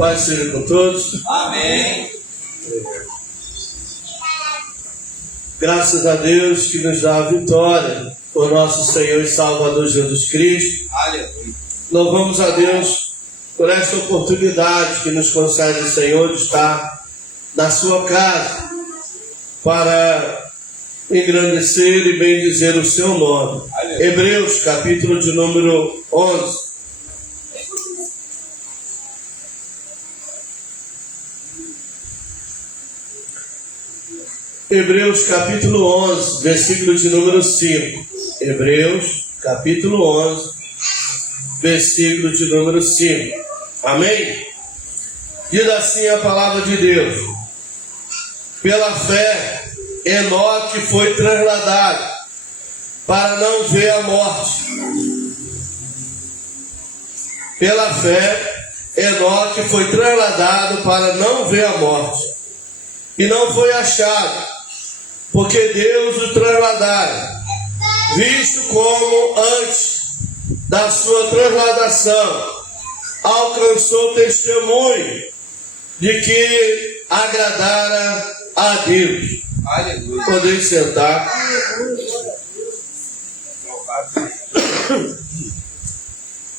Paz seja com todos. Amém. Graças a Deus que nos dá a vitória, por nosso Senhor e Salvador Jesus Cristo. Aleluia. Louvamos a Deus por esta oportunidade que nos concede o Senhor de estar na sua casa para engrandecer e bendizer o seu nome. Aleluia. Hebreus, capítulo de número 11. Hebreus capítulo 11, versículo de número 5. Hebreus capítulo 11, versículo de número 5. Amém? Diz assim a palavra de Deus: pela fé, Enoque foi trasladado para não ver a morte. Pela fé, Enoque foi trasladado para não ver a morte. E não foi achado, porque Deus o trasladara, visto como antes da sua transladação alcançou testemunho de que agradara a Deus. Aleluia. Podem sentar.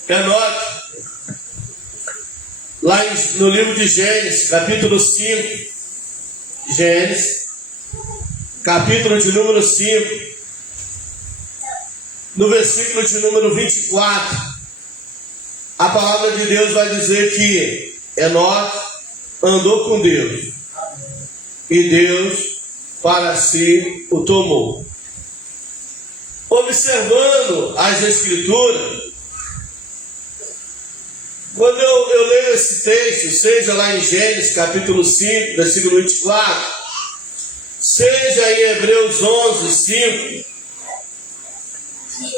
Enoque, lá no livro de Gênesis, capítulo 5, Gênesis, capítulo de número 5, no versículo de número 24, a palavra de Deus vai dizer que Enoque andou com Deus, e Deus para si o tomou. Observando as Escrituras, quando eu leio esse texto, seja lá em Gênesis capítulo 5, versículo 24, seja em Hebreus 11, 5,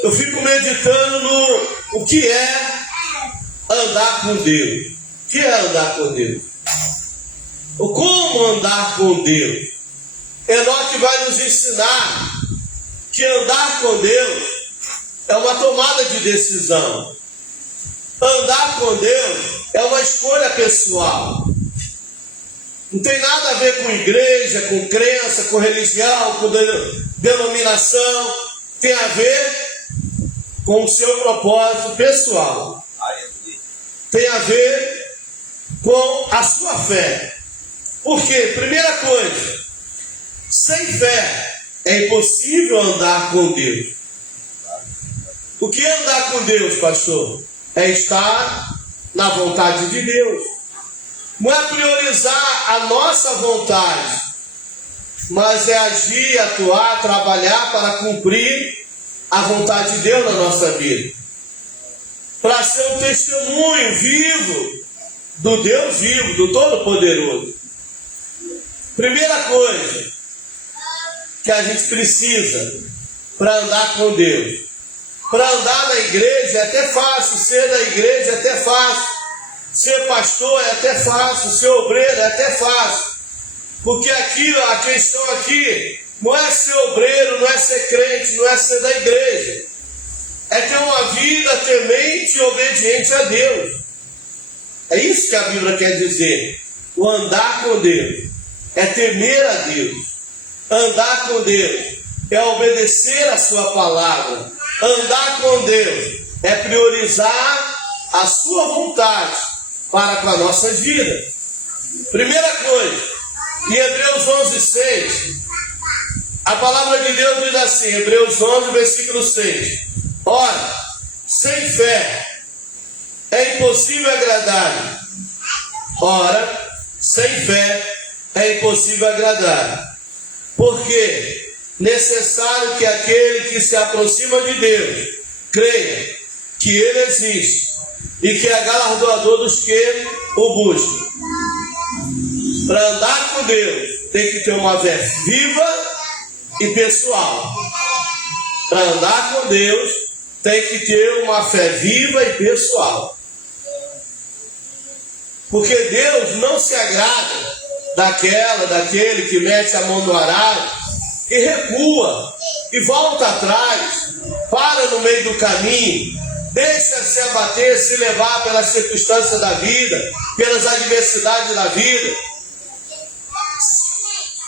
eu fico meditando no o que é andar com Deus. O que é andar com Deus? O como andar com Deus? Enoque vai nos ensinar que andar com Deus é uma tomada de decisão. Andar com Deus é uma escolha pessoal. Não tem nada a ver com igreja, com crença, com religião, com denominação. Tem a ver com o seu propósito pessoal. Tem a ver com a sua fé. Por quê? Primeira coisa, sem fé é impossível andar com Deus. O que é andar com Deus, pastor? É estar na vontade de Deus. Não é priorizar a nossa vontade, mas é agir, atuar, trabalhar para cumprir a vontade de Deus na nossa vida. Para ser um testemunho vivo do Deus vivo, do Todo-Poderoso. Primeira coisa que a gente precisa para andar com Deus. Para andar na igreja é até fácil, ser da igreja é até fácil, ser pastor é até fácil, ser obreiro é até fácil. Porque aqui, a questão aqui não é ser obreiro, não é ser crente, não é ser da igreja. É ter uma vida temente e obediente a Deus. É isso que a Bíblia quer dizer. O andar com Deus é temer a Deus. Andar com Deus é obedecer a sua palavra. Andar com Deus é priorizar a sua vontade para com as nossas vidas. Primeira coisa, em Hebreus 11, 6, a palavra de Deus diz assim, Hebreus 11, versículo 6. Ora, sem fé é impossível agradar. Ora, sem fé é impossível agradar. Porque necessário que aquele que se aproxima de Deus creia que Ele existe e que é galardoador dos que o buscam. Para andar com Deus tem que ter uma fé viva e pessoal. Para andar com Deus tem que ter uma fé viva e pessoal. Porque Deus não se agrada daquele que mete a mão no arado e recua, e volta atrás, para no meio do caminho, Deixa-se abater, se levar pelas circunstâncias da vida, pelas adversidades da vida,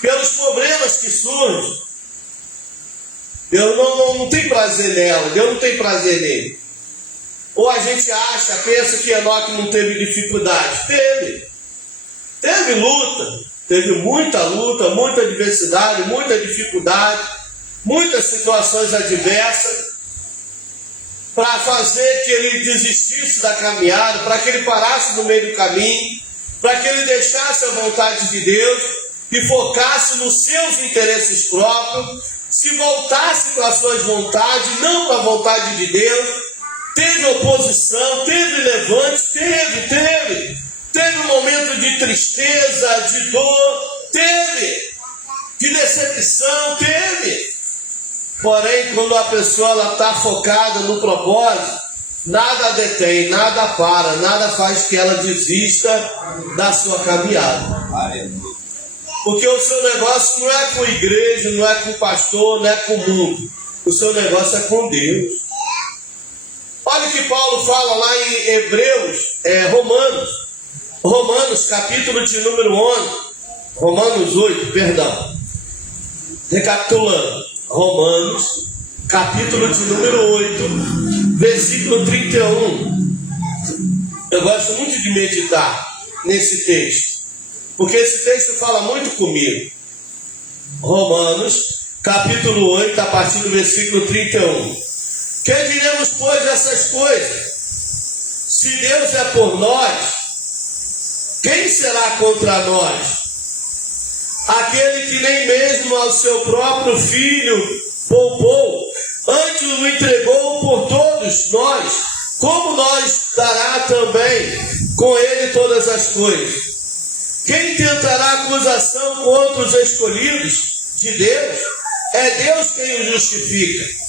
pelos problemas que surgem. Deus não tem prazer nela, Deus não tem prazer nele. Ou a gente acha, pensa que Enoque não teve dificuldade. Teve luta, teve muita luta, muita adversidade, muita dificuldade, muitas situações adversas, para fazer que ele desistisse da caminhada, para que ele parasse no meio do caminho, para que ele deixasse a vontade de Deus e focasse nos seus interesses próprios, se voltasse para as suas vontades, não para a vontade de Deus. Teve oposição, teve levante, teve um momento de tristeza, de dor, teve, de decepção, teve. Porém, quando a pessoa está focada no propósito, nada detém, nada para, nada faz que ela desista da sua caminhada. Porque o seu negócio não é com a igreja, não é com o pastor, não é com o mundo. O seu negócio é com Deus. Olha o que Paulo fala lá em Romanos, capítulo de número 11, Romanos 8, perdão. Recapitulando, Romanos, capítulo de número 8, versículo 31. Eu gosto muito de meditar nesse texto, porque esse texto fala muito comigo. Romanos, capítulo 8, a partir do versículo 31. Que diremos, pois, essas coisas? Se Deus é por nós, quem será contra nós? Aquele que nem mesmo ao seu próprio filho poupou, antes o entregou por todos nós, como nós dará também com ele todas as coisas? Quem tentará acusação contra os escolhidos de Deus? É Deus quem os justifica.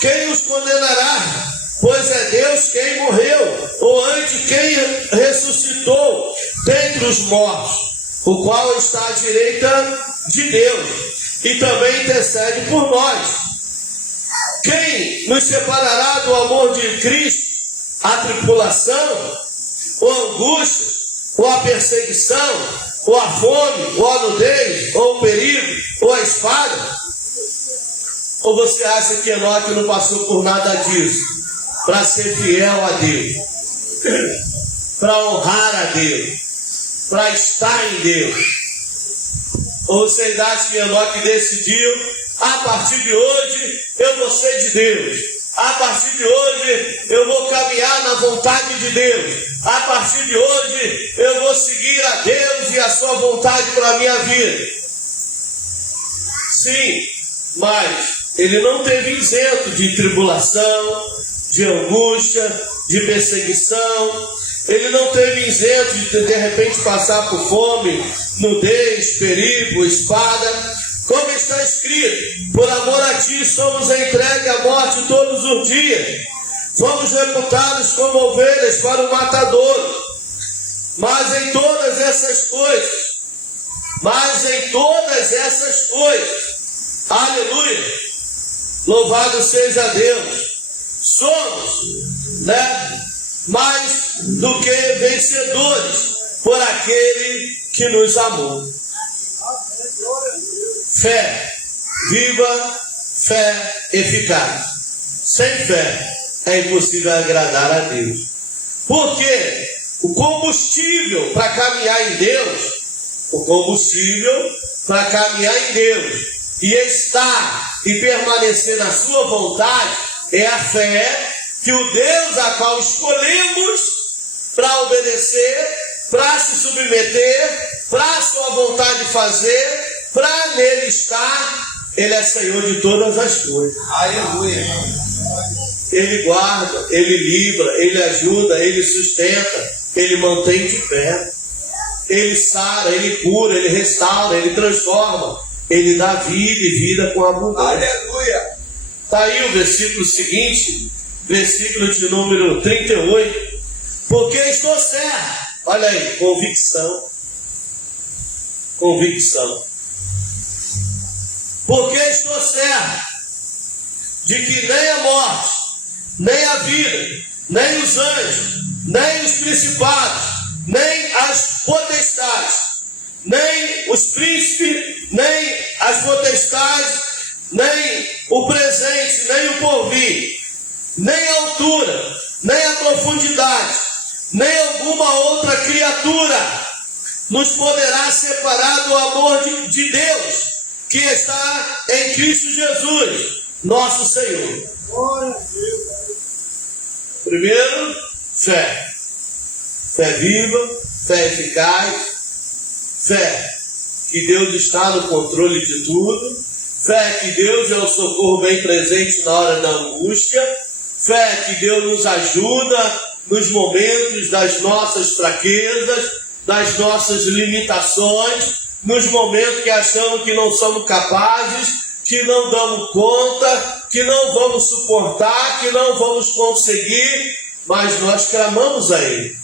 Quem os condenará? Pois é Deus quem morreu, ou antes quem ressuscitou dentre os mortos, o qual está à direita de Deus, e também intercede por nós. Quem nos separará do amor de Cristo? A tribulação, ou a angústia, ou a perseguição, ou a fome, ou a nudez, ou o perigo, ou a espada? Ou você acha que Enoque não passou por nada disso? Para ser fiel a Deus, para honrar a Deus, para estar em Deus. Ou você acha que Enoque decidiu, a partir de hoje eu vou ser de Deus, a partir de hoje eu vou caminhar na vontade de Deus, a partir de hoje eu vou seguir a Deus e a sua vontade para a minha vida? Sim, mas ele não teve isento de tribulação, de angústia, de perseguição. Ele não teve isento de repente passar por fome, nudez, perigo, espada. Como está escrito: por amor a ti somos entregues à morte todos os dias. Fomos reputados como ovelhas para o matadouro. Mas em todas essas coisas, aleluia, louvado seja Deus, somos, mais do que vencedores por aquele que nos amou. Fé viva, fé eficaz. Sem fé é impossível agradar a Deus. Porque o combustível para caminhar em Deus, e estar e permanecer na sua vontade, é a fé que o Deus a qual escolhemos para obedecer, para se submeter, para a sua vontade fazer, para nele estar, ele é Senhor de todas as coisas. Aleluia. Ele guarda, ele livra, ele ajuda, ele sustenta, ele mantém de pé, ele sara, ele cura, ele restaura, ele transforma, ele dá vida e vida com abundância. Aleluia. Está aí o versículo seguinte, versículo de número 38. Porque estou certo, olha aí, convicção. Porque estou certo de que nem a morte, nem a vida, nem os anjos, nem os principados, nem as potestades, nem os príncipes, nem as potestades, nem o presente, nem o porvir, nem a altura, nem a profundidade, nem alguma outra criatura nos poderá separar do amor de Deus, que está em Cristo Jesus, nosso Senhor. Primeiro, fé. Fé viva, fé eficaz, fé que Deus está no controle de tudo, fé que Deus é o socorro bem presente na hora da angústia, fé que Deus nos ajuda nos momentos das nossas fraquezas, das nossas limitações, nos momentos que achamos que não somos capazes, que não damos conta, que não vamos suportar, que não vamos conseguir, mas nós clamamos a Ele.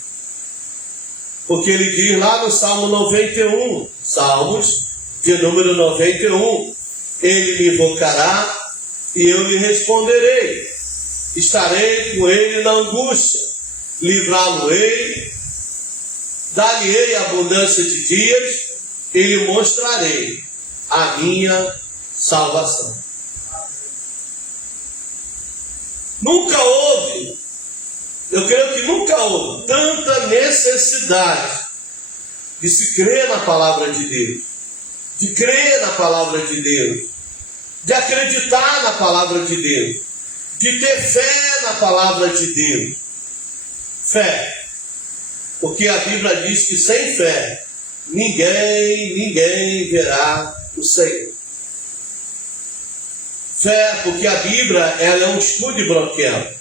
Porque Ele diz lá no Salmo 91, Salmos de número 91, Ele me invocará e eu lhe responderei. Estarei com Ele na angústia, livrá-lo-ei, dar-lhe-ei abundância de dias e lhe mostrarei a minha salvação. Nunca houve, eu creio que nunca houve tanta necessidade de se crer na palavra de Deus, de crer na palavra de Deus, de acreditar na palavra de Deus, de ter fé na palavra de Deus. Fé, porque a Bíblia diz que sem fé ninguém verá o Senhor. Fé, porque a Bíblia ela é um escudo de broquel.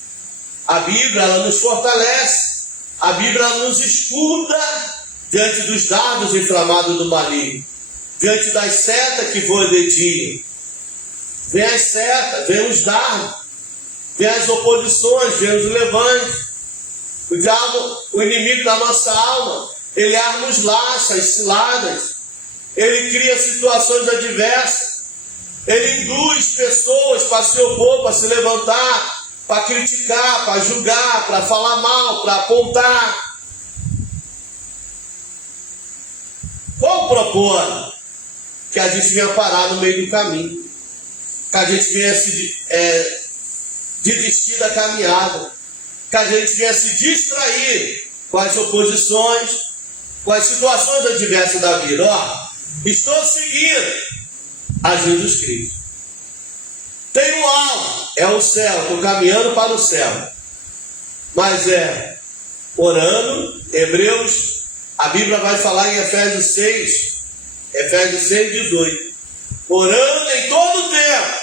A Bíblia ela nos fortalece. A Bíblia ela nos escuda diante dos dardos inflamados do maligno, diante das setas que voam de dia. Vem as setas, vem os dardos, vem as oposições, vem os levantes. O diabo, o inimigo da nossa alma, ele arma os laços, as ciladas, ele cria situações adversas. Ele induz pessoas para se opor, para se levantar, para criticar, para julgar, para falar mal, para apontar. Qual o propósito? Que a gente venha parar no meio do caminho, que a gente venha se desistir da caminhada, que a gente venha se distrair com as oposições, com as situações adversas da vida. Estou seguindo a Jesus Cristo. Tem um alvo, é o céu, estou caminhando para o céu. Mas orando, Hebreus, a Bíblia vai falar em Efésios 6:18. Orando em todo o tempo.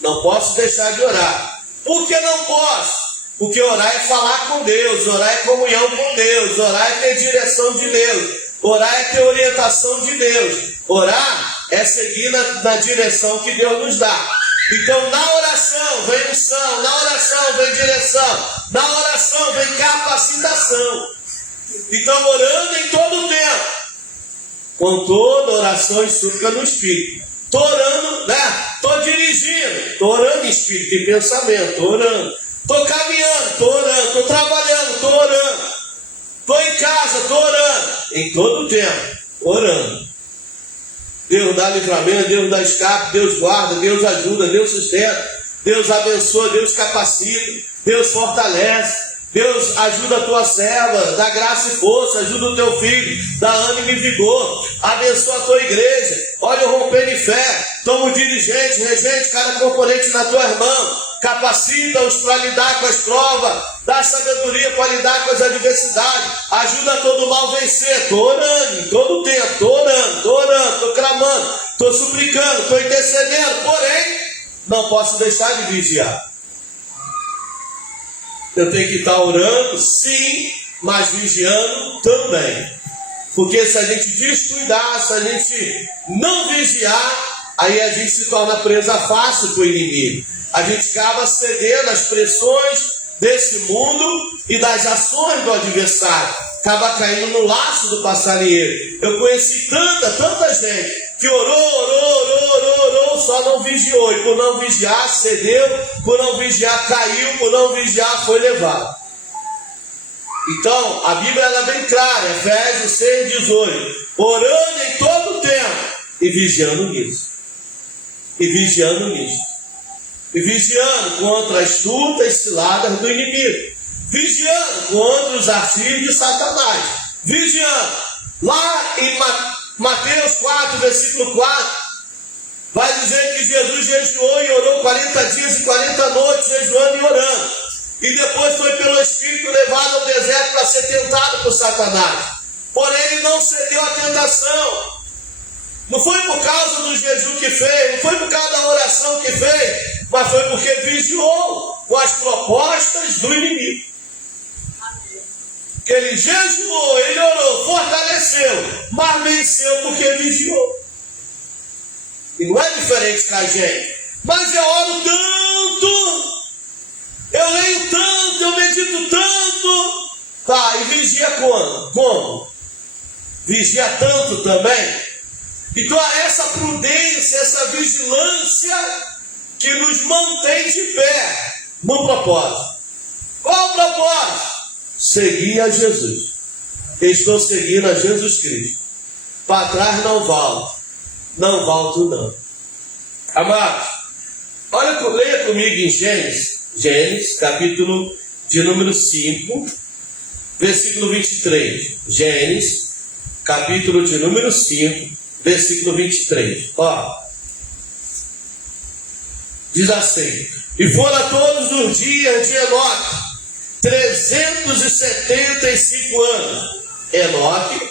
Não posso deixar de orar. Por que não posso? Porque orar é falar com Deus, orar é comunhão com Deus, orar é ter direção de Deus, orar é ter orientação de Deus, orar é seguir na direção que Deus nos dá. Então na oração vem unção, na oração vem direção, na oração vem capacitação. Então orando em todo o tempo, com toda oração e súplica no Espírito. Estou orando, estou dirigindo, estou orando em Espírito e pensamento, estou orando. Estou caminhando, estou orando. Estou trabalhando, estou orando. Estou em casa, estou orando. Em todo o tempo, orando. Deus dá livramento, Deus dá escape, Deus guarda, Deus ajuda, Deus sustenta, Deus abençoa, Deus capacita, Deus fortalece, Deus ajuda a tua serva, dá graça e força, ajuda o teu filho, dá ânimo e vigor, abençoa a tua igreja, olha o romper de fé, toma o dirigente, regente, cada componente na tua irmã, capacita-os para lidar com as provas, dá sabedoria para lidar com as adversidades, ajuda todo mal a vencer. Estou orando em todo o tempo, estou orando, estou clamando, estou suplicando, estou intercedendo, porém, não posso deixar de vigiar. Eu tenho que estar orando, sim, mas vigiando também. Porque se a gente descuidar, se a gente não vigiar, aí a gente se torna presa fácil para o inimigo. A gente acaba cedendo às pressões desse mundo e das ações do adversário. Acaba caindo no laço do passarinheiro. Eu conheci tanta gente que orou, só não vigiou, e por não vigiar cedeu, por não vigiar caiu, por não vigiar foi levado. Então, a Bíblia ela é bem clara, Efésios 6,18, orando em todo o tempo, e vigiando nisso. E vigiando nisso. E vigiando contra as astutas ciladas do inimigo. Vigiando contra os artigos de Satanás. Vigiando. Lá em Mateus 4, versículo 4, vai dizer que Jesus jejuou e orou 40 dias e 40 noites, jejuando e orando. E depois foi pelo Espírito levado ao deserto para ser tentado por Satanás. Porém, ele não cedeu à tentação. Não foi por causa do jejum que fez, não foi por causa da oração que fez, mas foi porque vigiou com as propostas do inimigo. Que ele jejuou, ele orou, fortaleceu, mas venceu porque vigiou. E não é diferente com a gente. Mas eu oro tanto, eu leio tanto, eu medito tanto. Tá, e vigia quando? Como? Vigia tanto também. Então essa prudência, essa vigilância que nos mantém de pé no propósito. Qual o propósito? Seguir a Jesus. Estou seguindo a Jesus Cristo. Para trás não volto. Não volto não. Amados, leia comigo em Gênesis, capítulo de número 5, versículo 23. Gênesis, capítulo de número 5, versículo 23. Ó. Diz assim: e foram todos os dias de Enoque 375 anos. Enoque,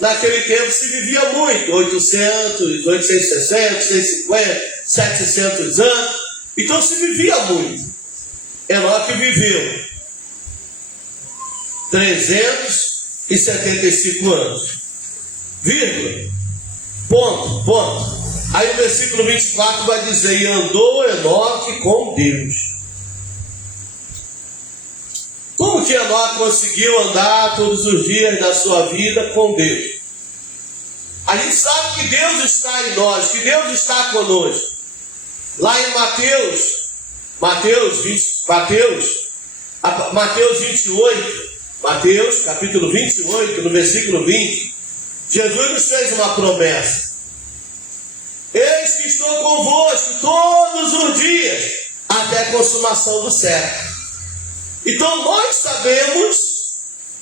naquele tempo se vivia muito, 800, 860, 850, 700 anos. Então se vivia muito. Enoque viveu 375 anos. Vírgula. Ponto. Aí o versículo 24 vai dizer: e andou Enoque com Deus. Como que Enoque conseguiu andar todos os dias da sua vida com Deus? A gente sabe que Deus está em nós, que Deus está conosco. Lá em Mateus 28, Mateus capítulo 28, no versículo 20, Jesus nos fez uma promessa: eis que estou convosco todos os dias, até a consumação do século. Então nós sabemos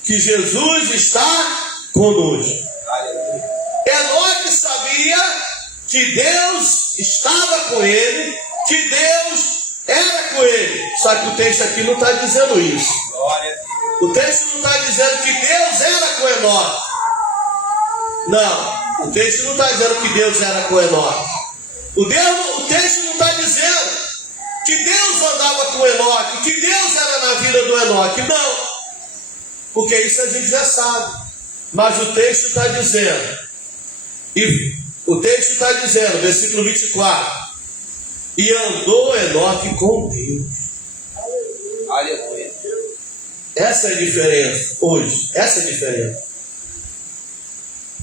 que Jesus está conosco. Enoque sabia que Deus estava com ele, que Deus era com ele. Só que o texto aqui não está dizendo isso. O texto não está dizendo que Deus era com Enoque. Não, o texto não está dizendo que Deus era com Enoque. O texto não está dizendo que Deus andava com Enoque, que Deus era na vida do Enoque. Não, porque isso a gente já sabe. Mas o texto está dizendo, versículo 24: e andou Enoque com Deus. Aleluia. Essa é a diferença hoje. Essa é a diferença.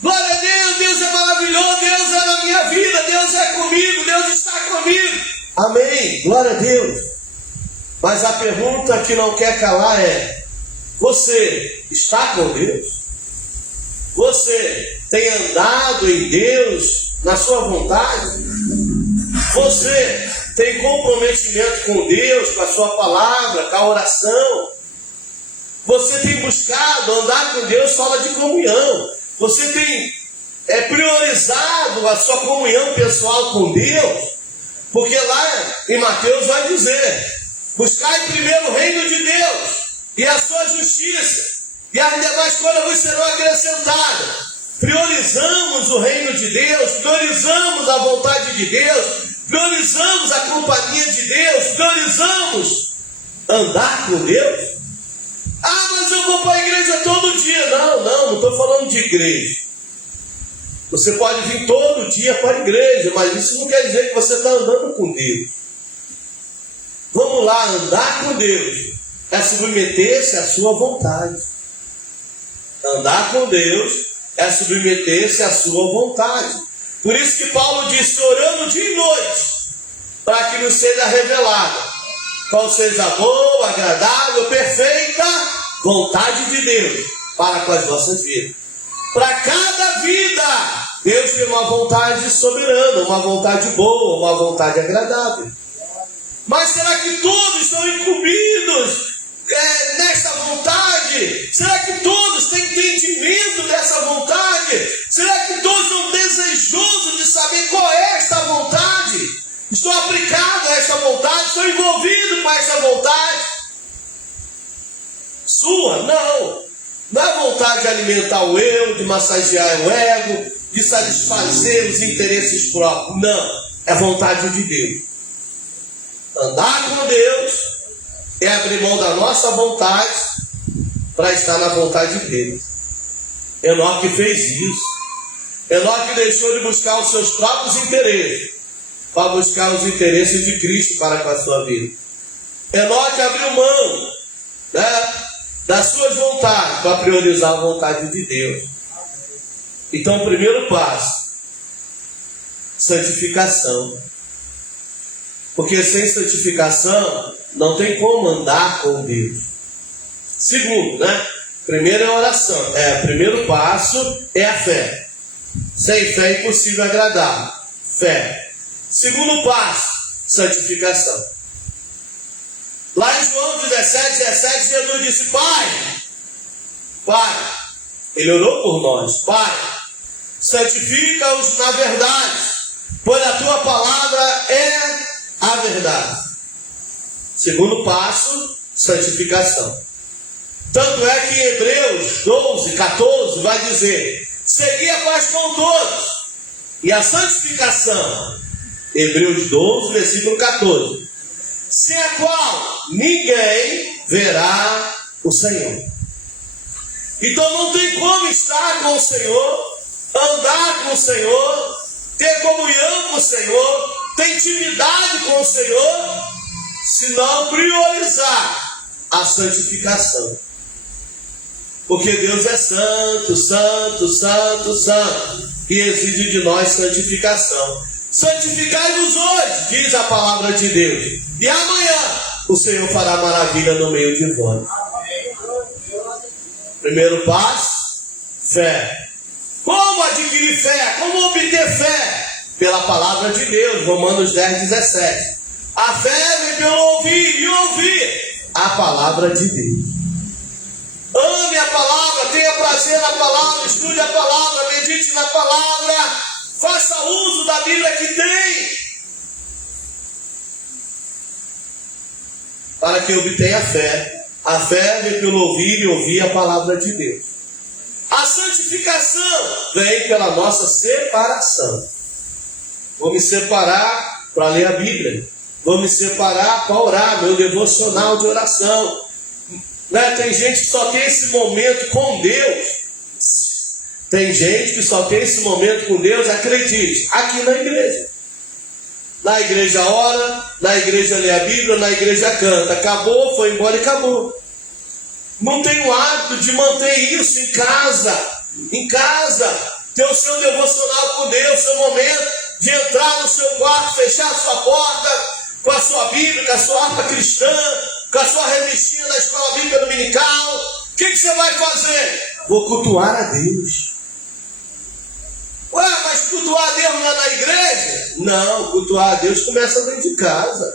Glória a Deus, Deus é maravilhoso, Deus é na minha vida, Deus é comigo, Deus está comigo. Amém, glória a Deus. Mas a pergunta que não quer calar é: você está com Deus? Você tem andado em Deus na sua vontade? Você tem comprometimento com Deus, com a sua palavra, com a oração? Você tem buscado andar com Deus só de comunhão? Você tem priorizado a sua comunhão pessoal com Deus? Porque lá em Mateus vai dizer: buscai primeiro o reino de Deus e a sua justiça, e as demais coisas vos serão acrescentadas. Priorizamos o reino de Deus, priorizamos a vontade de Deus, priorizamos a companhia de Deus, priorizamos andar com Deus. Ah, mas eu vou para a igreja todo dia. Não estou falando de igreja. Você pode vir todo dia para a igreja, mas isso não quer dizer que você está andando com Deus. Vamos lá, andar com Deus é submeter-se à sua vontade. Andar com Deus é submeter-se à sua vontade. Por isso que Paulo disse, orando dia e noite, para que nos seja revelada qual seja a boa, agradável, perfeita vontade de Deus para com as nossas vidas. Para cada vida, Deus tem uma vontade soberana, uma vontade boa, uma vontade agradável. Mas será que todos estão incumbidos nessa vontade? Será que todos têm entendimento dessa vontade? Será que todos são desejosos de saber qual é esta vontade? Estou aplicado a esta vontade? Estou envolvido com esta vontade? Sua? Não. Não é vontade de alimentar o eu, de massagear o ego, de satisfazer os interesses próprios. Não. É vontade de Deus. Andar com Deus é abrir mão da nossa vontade para estar na vontade dele. Enoque fez isso. Enoque deixou de buscar os seus próprios interesses para buscar os interesses de Cristo para com a sua vida. Enoque abriu mão, das suas vontades para priorizar a vontade de Deus. Então, o primeiro passo, santificação. Porque sem santificação não tem como andar com Deus. Segundo, primeiro é a oração. Primeiro passo é a fé. Sem fé é impossível agradar. Fé. Segundo passo, santificação. Lá em João 17, Jesus disse, Pai, Ele orou por nós, Pai, santifica-os na verdade, pois a Tua palavra é a verdade. Segundo passo, santificação. Tanto é que em Hebreus 12, 14 vai dizer, segui a paz com todos e a santificação. Hebreus 12, versículo 14. Sem a qual ninguém verá o Senhor. Então não tem como estar com o Senhor, andar com o Senhor, ter comunhão com o Senhor, ter intimidade com o Senhor, se não priorizar a santificação. Porque Deus é santo, santo, santo, santo, e exige de nós santificação. Santificai-vos hoje, diz a palavra de Deus, e amanhã o Senhor fará maravilha no meio de vós. Primeiro passo, fé. Como adquirir fé? Como obter fé? Pela palavra de Deus, Romanos 10, 17. A fé vem pelo ouvir e ouvir a palavra de Deus. Ame a palavra, tenha prazer na palavra, estude a palavra, medite na palavra, faça uso da Bíblia que tem, para que obtenha fé. A fé vem pelo ouvir e ouvir a palavra de Deus. A santificação vem pela nossa separação. Vou me separar para ler a Bíblia. Vou me separar para orar, meu devocional de oração. Tem gente que só tem esse momento com Deus. Tem gente que só tem esse momento com Deus, acredite, aqui na igreja. Na igreja ora, na igreja lê a Bíblia, na igreja canta. Acabou, foi embora e acabou. Não tem o hábito de manter isso em casa. Em casa, ter o seu devocional com Deus, seu momento de entrar no seu quarto, fechar a sua porta, com a sua Bíblia, com a sua harpa cristã, com a sua revistinha da escola bíblica dominical. O que você vai fazer? Vou cultuar a Deus. Mas cultuar a Deus não é na igreja? Não, cultuar a Deus começa dentro de casa.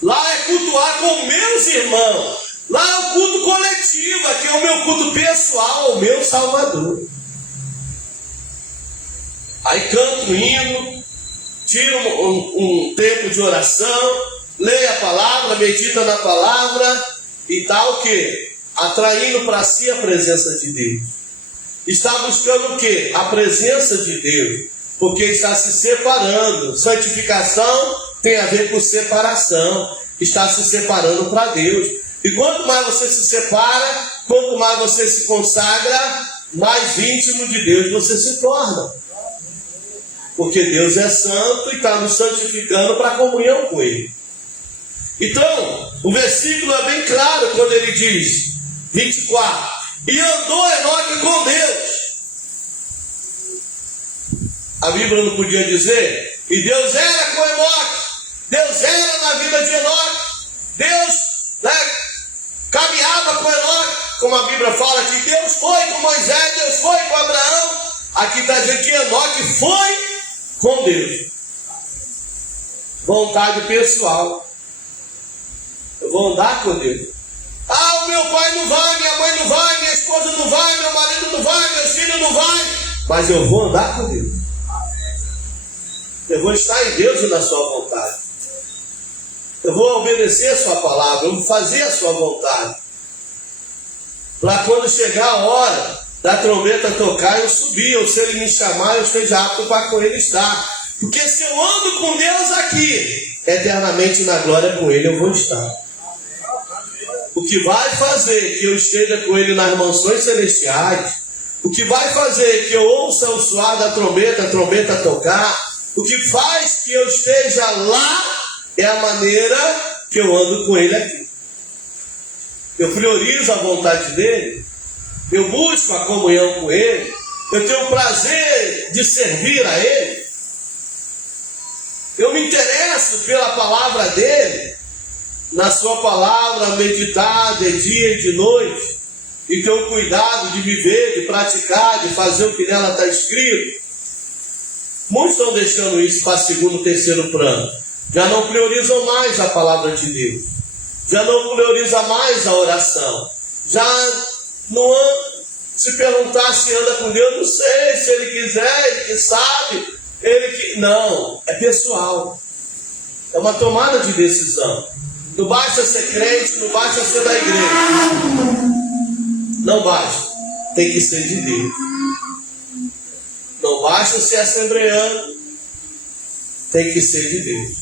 Lá é cultuar com meus irmãos. Lá é o culto coletivo, aqui é o meu culto pessoal, o meu Salvador. Aí canto um hino, tiro um tempo de oração, leia a palavra, medita na palavra e tal o quê? Atraindo para si a presença de Deus. Está buscando o quê? A presença de Deus, porque está se separando. Santificação tem a ver com separação, está se separando para Deus. E quanto mais você se separa, quanto mais você se consagra, mais íntimo de Deus você se torna. Porque Deus é santo e está nos santificando para a comunhão com Ele. Então, o versículo é bem claro quando ele diz, 24, e andou Enoque com Deus. A Bíblia não podia dizer. E Deus era com Enoque. Deus era na vida de Enoque. Deus, né, caminhava com Enoque. Como a Bíblia fala que Deus foi com Moisés, Deus foi com Abraão. Aqui está dizendo que Enoque foi com Deus. Vontade pessoal. Eu vou andar com Deus. Ah, o meu pai não vai, minha mãe não vai, minha esposa não vai, meu marido não vai, meus filhos não vai. Mas eu vou andar com Deus. Eu vou estar em Deus e na sua vontade. Eu vou obedecer a sua palavra, eu vou fazer a sua vontade. Para quando chegar a hora da trombeta tocar, eu subir, ou se ele me chamar, eu esteja apto para com ele estar. Porque se eu ando com Deus aqui, eternamente na glória com ele eu vou estar. O que vai fazer que eu esteja com ele nas mansões celestiais, o que vai fazer que eu ouça o soar da trombeta, a trombeta tocar, o que faz que eu esteja lá é a maneira que eu ando com ele aqui. Eu priorizo a vontade dele, eu busco a comunhão com ele, eu tenho o prazer de servir a ele, eu me interesso pela palavra dele, na sua palavra meditar de dia e de noite, e ter o cuidado de viver, de praticar, de fazer o que nela está escrito. Muitos estão deixando isso para segundo, terceiro plano. Já não priorizam mais a palavra de Deus. Já não prioriza mais a oração. Já não se perguntar se anda com Deus, não sei, se ele quiser, ele que sabe, ele que... Não, é pessoal. É uma tomada de decisão. Não basta ser crente, não basta ser da igreja. Não basta. Tem que ser de Deus. Não basta ser assembleano. Tem que ser de Deus.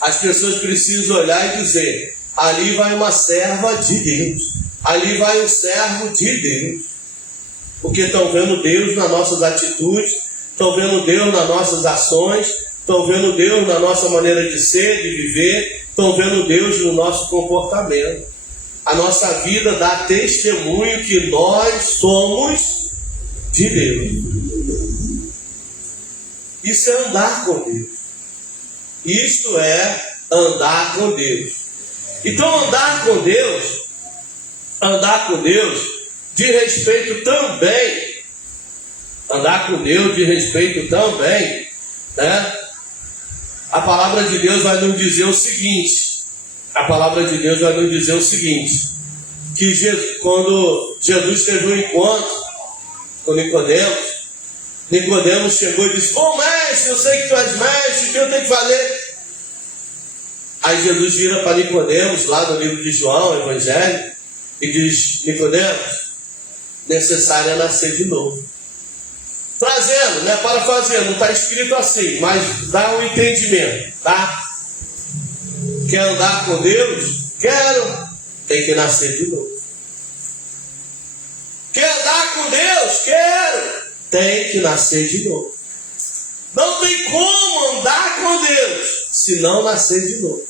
As pessoas precisam olhar e dizer: ali vai uma serva de Deus. Ali vai um servo de Deus. Porque estão vendo Deus nas nossas atitudes, estão vendo Deus nas nossas ações, estão vendo Deus na nossa maneira de ser, de viver, estão vendo Deus no nosso comportamento. A nossa vida dá testemunho que nós somos de Deus. Isso é andar com Deus. Isto é andar com Deus. Então andar com Deus de respeito também, né? A palavra de Deus vai nos dizer o seguinte, que quando Jesus teve um encontro com Nicodemos chegou e disse: "Bom mestre, eu sei que tu és mestre, o que eu tenho que fazer?" Aí Jesus vira para Nicodemos, lá no livro de João, Evangelho, e diz: "Nicodemos, necessário é nascer de novo." Trazendo, né, parafraseando, não está escrito assim, mas dá um entendimento, tá? Quer andar com Deus? Quero. Tem que nascer de novo. Quer andar com Deus? Quero. Tem que nascer de novo. Não tem como andar com Deus se não nascer de novo.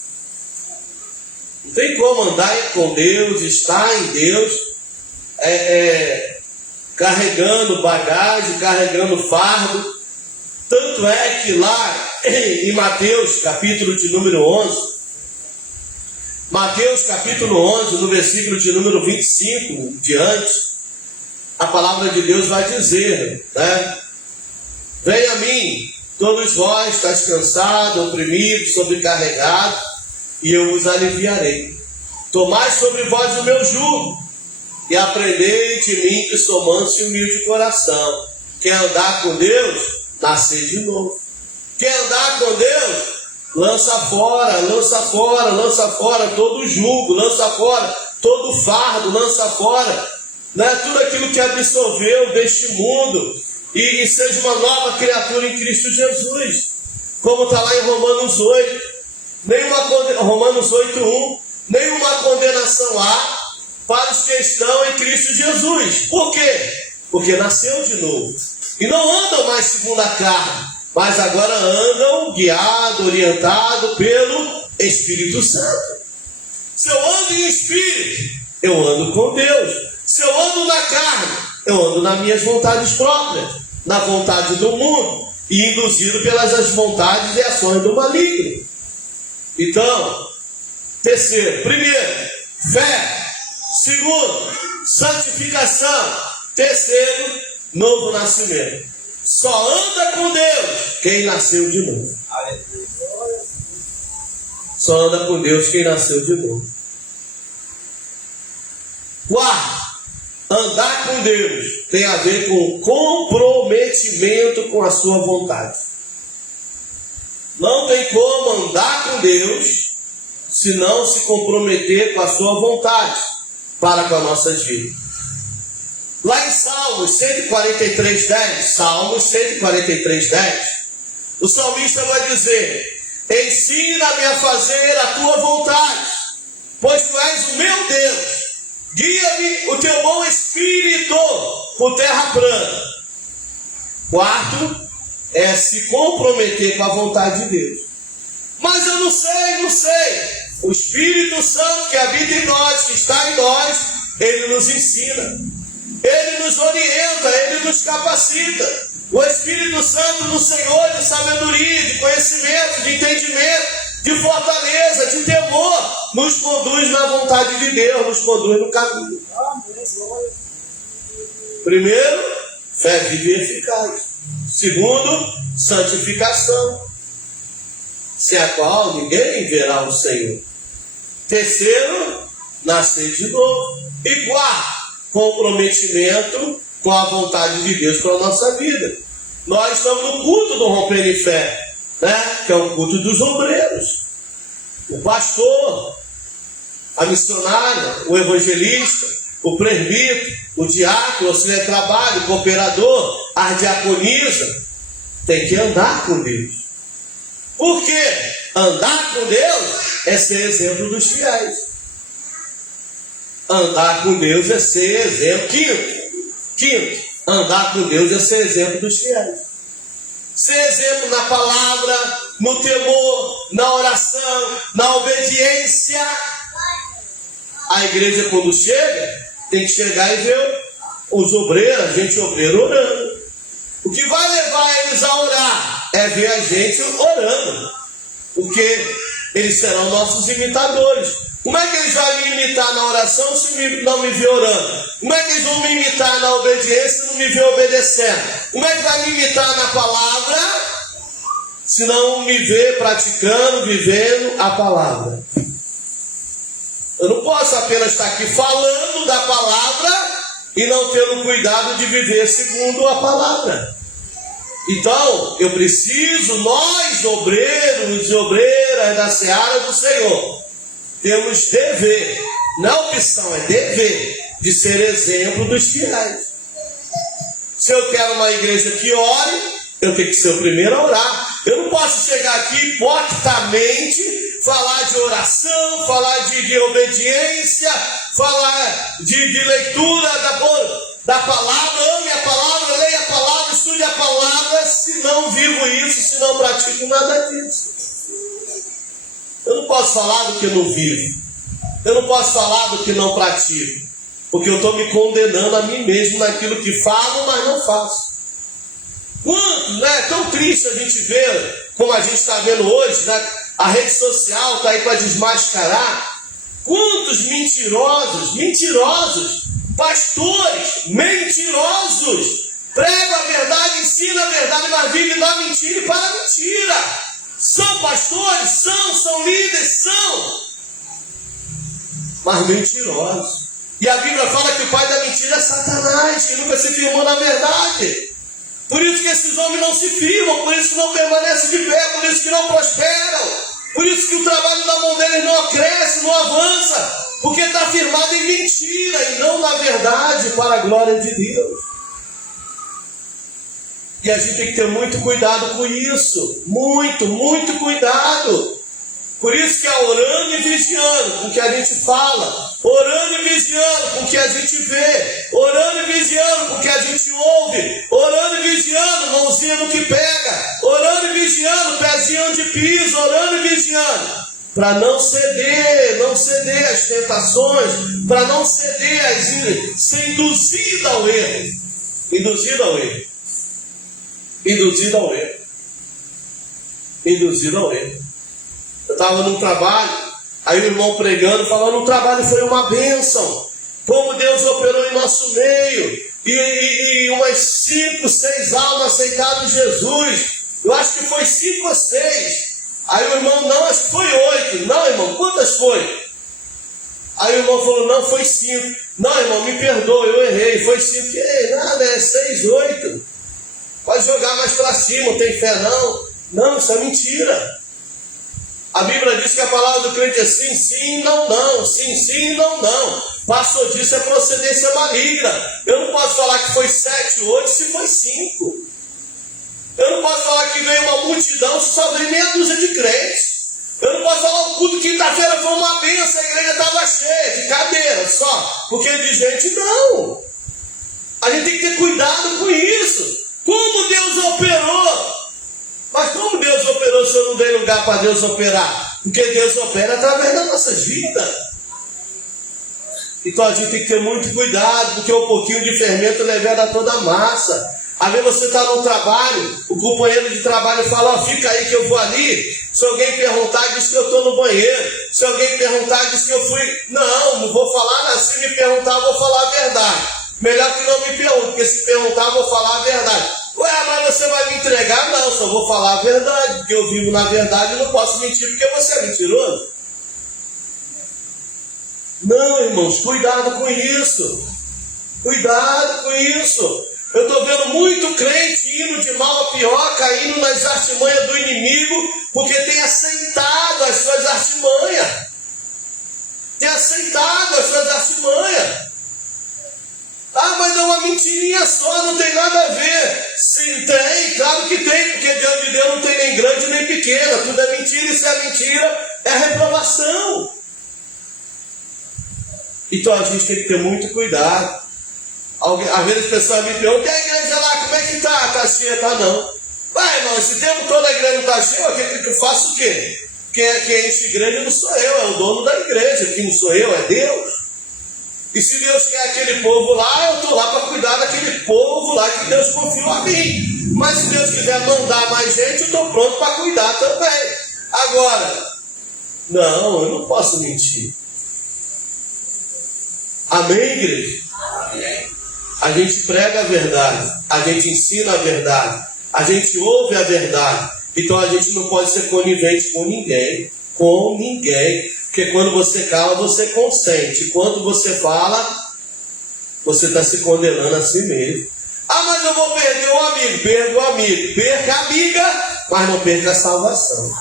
Não tem como andar com Deus, estar em Deus, carregando bagagem, carregando fardo. Tanto é que lá em Mateus, capítulo de número 11, Mateus capítulo 11, no versículo de número 25 diante, a palavra de Deus vai dizer, né? "Venha a mim, todos vós estáis cansados, oprimidos, sobrecarregados, e eu vos aliviarei. Tomai sobre vós o meu jugo, e aprendei de mim, que sou manso e humilde de coração." Quer andar com Deus? Nascer de novo. Quer andar com Deus? Lança fora todo o jugo, lança fora todo o fardo, lança fora, né, tudo aquilo que absorveu deste mundo, e seja uma nova criatura em Cristo Jesus. Como está lá em Romanos 8, Romanos 8:1, nenhuma condenação há para os que estão em Cristo Jesus. Por quê? Porque nasceu de novo. E não andam mais segundo a carne, mas agora andam guiado, orientado pelo Espírito Santo. Se eu ando em Espírito, eu ando com Deus. Se eu ando na carne, eu ando nas minhas vontades próprias, na vontade do mundo. e induzido pelas vontades e ações do maligno. Então, terceiro, primeiro, fé. Segundo, santificação. Terceiro, novo nascimento. Só anda com Deus quem nasceu de novo. Só anda com Deus quem nasceu de novo. Quarto, andar com Deus tem a ver com comprometimento com a sua vontade. Não tem como andar com Deus se não se comprometer com a sua vontade para com as nossas vidas. Lá em Salmos 143:10, Salmos 143:10, o salmista vai dizer: ensina-me a fazer a tua vontade, pois tu és o meu Deus. Guia-me o teu bom espírito por terra plana. Quarto, é se comprometer com a vontade de Deus. Mas eu não sei. O Espírito Santo que habita em nós, que está em nós, ele nos ensina, ele nos orienta, ele nos capacita. O Espírito Santo do Senhor de sabedoria, de conhecimento, de entendimento, de fortaleza, de temor, nos conduz na vontade de Deus, nos conduz no caminho. Primeiro, fé viva e eficaz. Segundo, santificação, sem a qual ninguém verá o Senhor. Terceiro, nascer de novo. E quarto, comprometimento com a vontade de Deus para a nossa vida. Nós estamos no culto do Romper em Fé, né? Que é o culto dos obreiros. O pastor, a missionária, o evangelista, o presbítero, o diácono, o auxiliar de trabalho, o cooperador, a diaconisa, tem que andar com Deus. Por quê? Andar com Deus é ser exemplo dos fiéis. Andar com Deus é ser exemplo. Quinto, andar com Deus é ser exemplo dos fiéis. Ser exemplo na palavra, no temor, na oração, na obediência. A igreja, quando chega, tem que chegar e ver os obreiros, a gente obreiro orando. O que vai levar eles a orar é ver a gente orando, porque eles serão nossos imitadores. Como é que eles vão me imitar na oração se não me ver orando? Como é que eles vão me imitar na obediência se não me ver obedecendo? Como é que vai me imitar na palavra se não me ver praticando, vivendo a palavra? Eu não posso apenas estar aqui falando da palavra e não tendo cuidado de viver segundo a palavra. Então, eu preciso, nós, obreiros e obreiras da seara do Senhor, temos dever, não é opção, é dever, de ser exemplo dos fiéis. Se eu quero uma igreja que ore, eu tenho que ser o primeiro a orar. Eu não posso chegar aqui hipocritamente, falar de oração, falar de obediência, falar de leitura da palavra, ame a palavra, leia a palavra, estude a palavra, se não vivo isso, se não pratico nada disso. Eu não posso falar do que não vivo. Eu não posso falar do que não pratico. Porque eu estou me condenando a mim mesmo naquilo que falo, mas não faço. Quantos, né? É tão triste a gente ver, como a gente está vendo hoje, né? A rede social está aí para desmascarar. Quantos mentirosos, pastores mentirosos, pregam a verdade, ensinam a verdade, mas vivem da mentira e para a mentira. São pastores? São líderes? São. Mas mentirosos. E a Bíblia fala que o pai da mentira é Satanás, que nunca se firmou na verdade. Por isso que esses homens não se firmam, por isso que não permanecem de pé, por isso que não prosperam, por isso que o trabalho da mão deles não cresce, não avança, porque está firmado em mentira e não na verdade, para a glória de Deus. E a gente tem que ter muito cuidado com isso. Muito cuidado. Por isso que é orando e vigiando com o que a gente fala. Orando e vigiando com o que a gente vê. Orando e vigiando com o que a gente ouve. Orando e vigiando, mãozinha no que pega. Orando e vigiando, pezinho onde pisa. Orando e vigiando. Para não ceder às tentações. Para não ceder, ser induzido ao erro. Induzido ao erro. Induzido ao erro. Eu estava num trabalho, aí o irmão pregando, falando, o trabalho foi uma bênção. Como Deus operou em nosso meio. E umas 5, 6 almas aceitaram Jesus. Eu acho que foi 5 ou 6. Aí o irmão, não, acho que foi 8. Não, irmão, quantas foi? Aí o irmão falou, não, foi 5. Não, irmão, me perdoa, eu errei, foi 5. Nada, é 6, 8. Pode jogar mais para cima, não tem fé não. Não, isso é mentira. A Bíblia diz que a palavra do crente é sim, sim, não, não. Sim, sim, não, não. Passou disso é procedência maligna. Eu não posso falar que foi 7, 8 se foi 5. Eu não posso falar que veio uma multidão se só veio meia dúzia de crentes. Eu não posso falar o culto quinta-feira foi uma bênção, a igreja estava cheia de cadeira só. Porque de gente não. A gente tem que ter cuidado com isso. Como Deus operou? Mas como Deus operou se eu não dei lugar para Deus operar? Porque Deus opera através das nossas vidas. Então a gente tem que ter muito cuidado, porque um pouquinho de fermento leveda toda a massa. Às vezes você está no trabalho, o companheiro de trabalho fala, ó, fica aí que eu vou ali. Se alguém perguntar, diz que eu estou no banheiro. Se alguém perguntar, diz que eu fui. Não vou falar nada. Se me perguntar, vou falar a verdade. Melhor que não me pergunte, porque se perguntar, vou falar a verdade. Ué, mas você vai me entregar? Não, só vou falar a verdade, porque eu vivo na verdade e não posso mentir, porque você é mentiroso. Não, irmãos, cuidado com isso. Cuidado com isso. Eu estou vendo muito crente indo de mal a pior, caindo nas artimanhas do inimigo, porque tem aceitado as suas artimanhas. Tem aceitado as suas artimanhas. Ah, mas é uma mentirinha só, não tem nada a ver. Sim, tem, claro que tem, porque diante de Deus não tem nem grande nem pequena. Tudo é mentira, e se é mentira, é reprovação. Então a gente tem que ter muito cuidado. Às vezes as pessoas me perguntam, e a igreja lá, como é que está? Está cheia? Está não. Vai, irmão, esse tempo todo a igreja não está cheia, eu faço o quê? Quem enche a igreja não sou eu, é o dono da igreja. Quem não sou eu, é Deus. E se Deus quer aquele povo lá, eu estou lá para cuidar daquele povo lá que Deus confiou a mim. Mas se Deus quiser mandar mais gente, eu estou pronto para cuidar também. Agora, não, eu não posso mentir. Amém, igreja? Amém. A gente prega a verdade, a gente ensina a verdade, a gente ouve a verdade. Então a gente não pode ser conivente com ninguém. Com ninguém. Porque quando você cala, você consente. Quando você fala, você está se condenando a si mesmo. Ah, mas eu vou perder um amigo. Perca o amigo. Perca a amiga, mas não perca a salvação.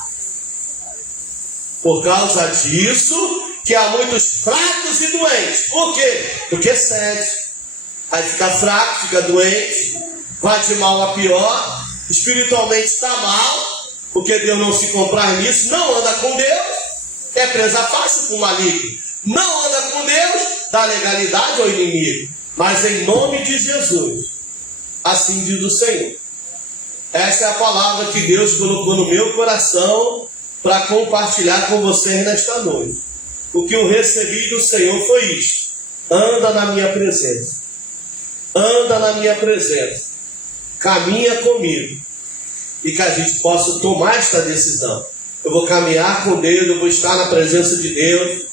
Por causa disso, que há muitos fracos e doentes. Por quê? Porque cede. Aí fica fraco, fica doente, vai de mal a pior, espiritualmente está mal, porque Deus não se compraz nisso, não anda com Deus. É presa fácil para o maligno. Não anda com Deus, dá legalidade ao inimigo. Mas em nome de Jesus, assim diz o Senhor. Essa é a palavra que Deus colocou no meu coração para compartilhar com vocês nesta noite. O que eu recebi do Senhor foi isto. Anda na minha presença. Anda na minha presença. Caminha comigo. E que a gente possa tomar esta decisão. Eu vou caminhar com Deus, eu vou estar na presença de Deus.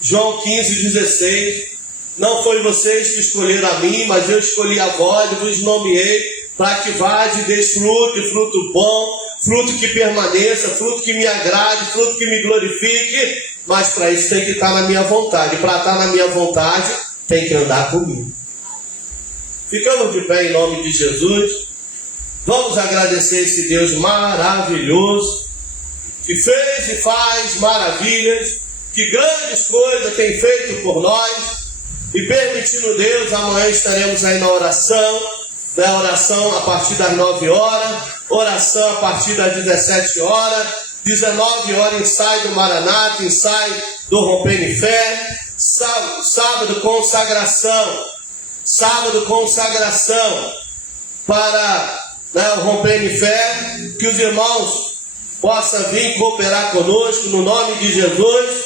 João 15:16. Não foi vocês que escolheram a mim, mas eu escolhi a vós e vos nomeei para que vade e deis fruto, e fruto bom, fruto que permaneça, fruto que me agrade, fruto que me glorifique. Mas para isso tem que estar na minha vontade. E para estar na minha vontade, tem que andar comigo. Ficamos de pé em nome de Jesus. Vamos agradecer esse Deus maravilhoso, que fez e faz maravilhas, que grandes coisas tem feito por nós. E permitindo Deus, amanhã estaremos aí na oração. Da oração a partir das 9 horas, oração a partir das 17 horas, 19 horas ensaio do Maranata, ensaio do Rompendo em Fé, sábado consagração para o Rompendo em Fé, que os irmãos possam vir cooperar conosco no nome de Jesus.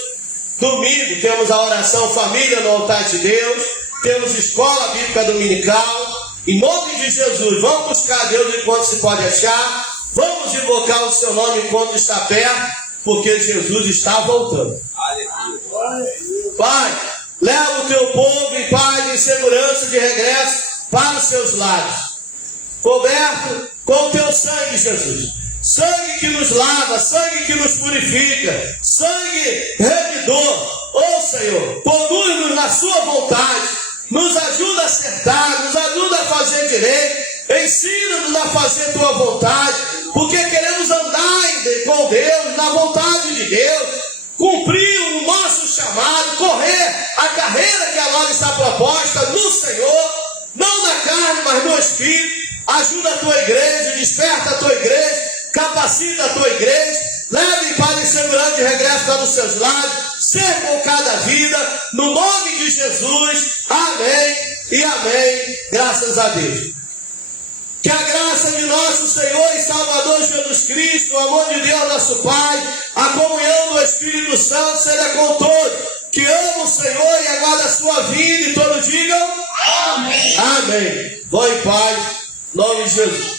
Domingo temos a oração família no altar de Deus, temos escola bíblica dominical. Em nome de Jesus, vamos buscar Deus enquanto se pode achar. Vamos invocar o seu nome enquanto está perto, porque Jesus está voltando. Pai, leva o teu povo em paz, em segurança de regresso para os seus lares, coberto com o teu sangue, Jesus. Sangue que nos lava, sangue que nos purifica, sangue remidor. Ó Senhor, conduz-nos na sua vontade, nos ajuda a acertar, nos ajuda a fazer direito, ensina-nos a fazer tua vontade, porque queremos andar com Deus, na vontade de Deus, cumprir o nosso chamado, correr a carreira que a nós está proposta no Senhor, não na carne, mas no Espírito. Ajuda a tua igreja, desperta a tua igreja, capacita a tua igreja, leva em paz e segurança de regresso para os seus lares, ser com cada vida, no nome de Jesus, amém e amém, graças a Deus. Que a graça de nosso Senhor e Salvador Jesus Cristo, o amor de Deus nosso Pai, a comunhão do Espírito Santo seja com todos, que amam o Senhor e aguardam a sua vida, e todos digam amém. Amém. Vão em paz, em nome de Jesus.